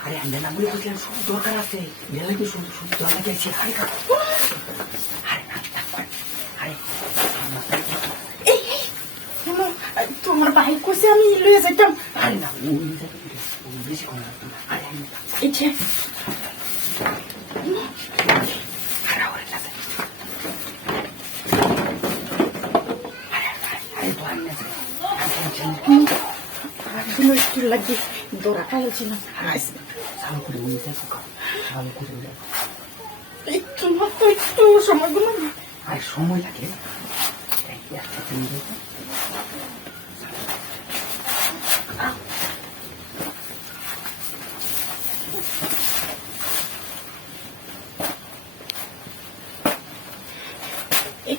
আরে না বলে শুধু দরকার আছে। গেলে কি শুধু শুধু গেছে আরে তোমার বাইক কষে আমি লয়ে যেতাম আরে না বেশি আরে ওরে লাগে আরে আরে, শুনো একটু লাগে দৌড়া কালছিল আরে করে নিয়ে যাব চালু করে তোমার তো একটু সময়গুলো আর সময় লাগে একটা দিন দেখো। এই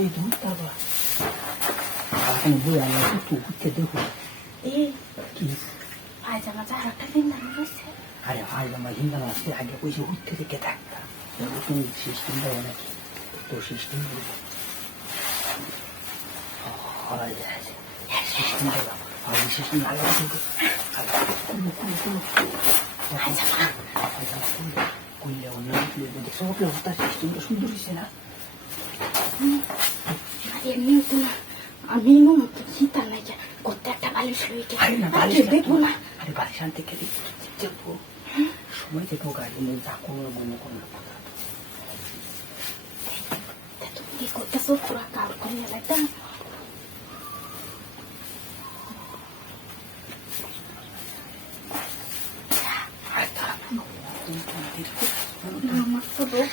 会读，晓得吧？啊，可能不然了，是读不起的。咦？其实，孩子嘛，在那肯定难不些。哎呀，孩子嘛，的。的，好了，也是，了。个？我，了，এমনি হতো না। আমি মনে তো চিন্তা নাই যে কত একটা বালিশ লই গে আরে না আরে বালিশ দেখব না। আরে বালিশ আনতে গেলে দেখব? সময় দেখব গাড়ি নিয়ে যা কোনো মনে কোনো কি করতেছো পুরা কাল করে লাগতা আরে তারা আমার তো রোগ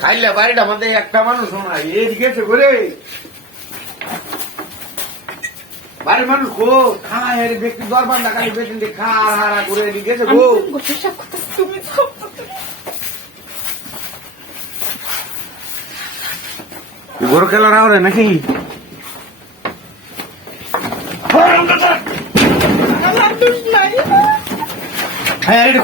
খাইলে বাড়িটা আমাদের একটা মানুষ নাই এই গেছে করে বাড়ির মানুষ খো খায় এর ব্যক্তি দরবার না খালি বেতন দিয়ে খা হারা করে এদিকে গেছে গো গরু খেলা না ওরে নাকি? হ্যাঁ এটা